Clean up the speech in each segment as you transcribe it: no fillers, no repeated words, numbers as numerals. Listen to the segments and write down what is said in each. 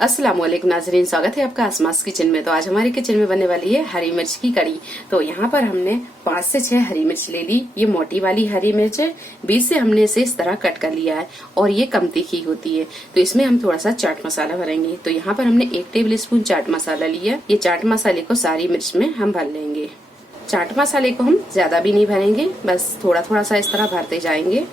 अस्सलामुअलैकुम नाज़रीन, स्वागत है आपका आसमास किचन में। तो आज हमारे किचन में बनने वाली है हरी मिर्च की कड़ी। तो यहाँ पर हमने 5 से 6 हरी मिर्च ले ली। ये मोटी वाली हरी मिर्च है, बीच से हमने इसे इस तरह कट कर लिया है और ये कम तीखी होती है। तो इसमें हम थोड़ा सा चाट मसाला भरेंगे। तो यहाँ पर हमने 1 टेबल स्पून चाट मसाला लिया। ये चाट मसाले को सारी मिर्च में हम भर लेंगे। चाट मसाले को हम ज्यादा भी नहीं भरेंगे, बस थोड़ा थोड़ा सा इस तरह भरते जाएंगे।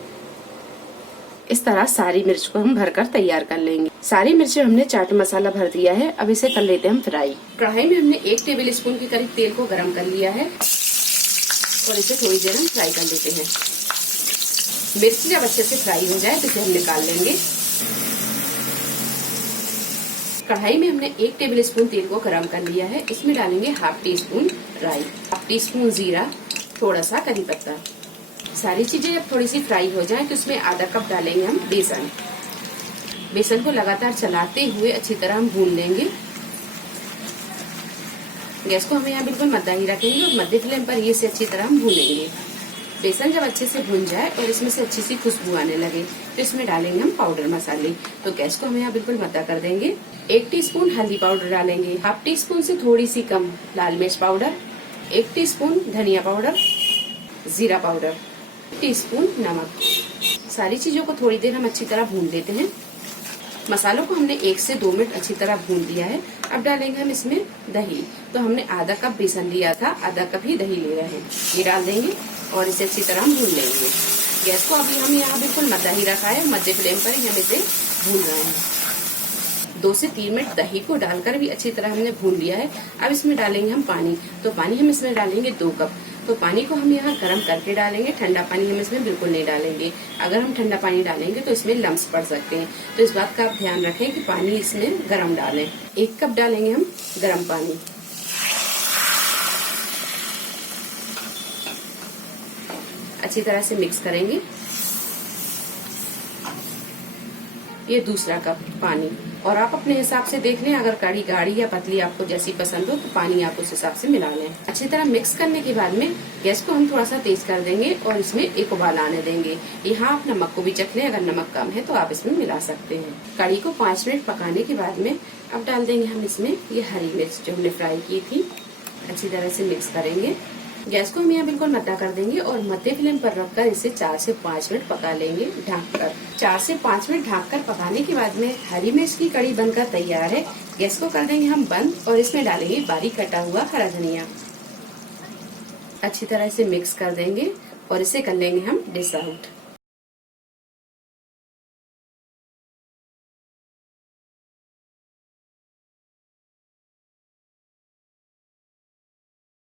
इस तरह सारी मिर्च को हम भरकर तैयार कर लेंगे। सारी मिर्च हमने चाट मसाला भर दिया है। अब इसे कर लेते हैं हम फ्राई। कढ़ाई में हमने 1 टेबल स्पून के करीब तेल को गरम कर लिया है और इसे थोड़ी देर हम फ्राई कर लेते हैं। मिर्च जब अच्छे से फ्राई हो जाए तो इसे हम निकाल लेंगे। कढ़ाई में हमने 1 टेबल स्पून तेल को गरम कर लिया है। इसमें डालेंगे हाफ टी स्पून राई, हाफ टी स्पून जीरा, थोड़ा सा करी पत्ता। सारी चीजें जब थोड़ी सी फ्राई हो जाए तो इसमें आधा कप डालेंगे हम बेसन। बेसन को लगातार चलाते हुए अच्छी तरह हम भून लेंगे। गैस को हमें यहाँ बिल्कुल मद्दा ही रखेंगे और मध्य फ्लेम पर ये से अच्छी तरह हम भूनेंगे। बेसन जब अच्छे से भुन जाए और इसमें से अच्छी सी खुशबू आने लगे तो इसमें डालेंगे हम पाउडर मसाले। तो गैस को हमें यहाँ बिल्कुल मद्दा कर देंगे। 1 टीस्पून हल्दी पाउडर डालेंगे, हाफ टी स्पून से थोड़ी सी कम लाल मिर्च पाउडर, 1 टीस्पून धनिया पाउडर, जीरा पाउडर, 1 टीस्पून नमक। सारी चीजों को थोड़ी देर हम अच्छी तरह भून लेते हैं। मसालों को हमने 1 से 2 मिनट अच्छी तरह भून लिया है। अब डालेंगे हम इसमें दही। तो हमने आधा कप बेसन लिया था, आधा कप ही दही ले रहे हैं। ये डाल देंगे और इसे अच्छी तरह भून लेंगे। गैस को अभी हम यहाँ बिल्कुल मद्दा ही रखा है, मध्य फ्लेम पर ही हम इसे भून रहे हैं। 2 से 3 मिनट दही को डालकर भी अच्छी तरह हमने भून लिया है। अब इसमें डालेंगे हम पानी। तो पानी हम इसमें डालेंगे 2 कप। तो पानी को हम यहाँ गर्म करके डालेंगे, ठंडा पानी हम इसमें बिल्कुल नहीं डालेंगे। अगर हम ठंडा पानी डालेंगे तो इसमें लम्स पड़ सकते हैं। तो इस बात का आप ध्यान रखें कि पानी इसमें गर्म डालें। 1 कप डालेंगे हम गर्म पानी। अच्छी तरह से मिक्स करेंगे। ये दूसरा कप पानी। और आप अपने हिसाब से देख लें, अगर कड़ी गाढ़ी या पतली आपको जैसी पसंद हो तो पानी आप उस हिसाब से मिला लें। अच्छी तरह मिक्स करने के बाद में गैस को हम थोड़ा सा तेज कर देंगे और इसमें एक उबाल आने देंगे। यहाँ आप नमक को भी चख लें, अगर नमक कम है तो आप इसमें मिला सकते हैं। कड़ी को 5 मिनट पकाने के बाद में अब डाल देंगे हम इसमें ये हरी मिर्च जो हमने फ्राई की थी। अच्छी तरह से मिक्स करेंगे। गैस को हम यहाँ बिल्कुल मद्दा कर देंगे और मध्य फ्लेम पर रखकर इसे 4 से 5 मिनट पका लेंगे ढककर। 4 से 5 मिनट ढककर पकाने के बाद में हरी मिर्च की कड़ी बनकर तैयार है। गैस को कर देंगे हम बंद और इसमें डालेंगे बारीक कटा हुआ हरा धनिया। अच्छी तरह से मिक्स कर देंगे और इसे कर लेंगे हम डिश आउट।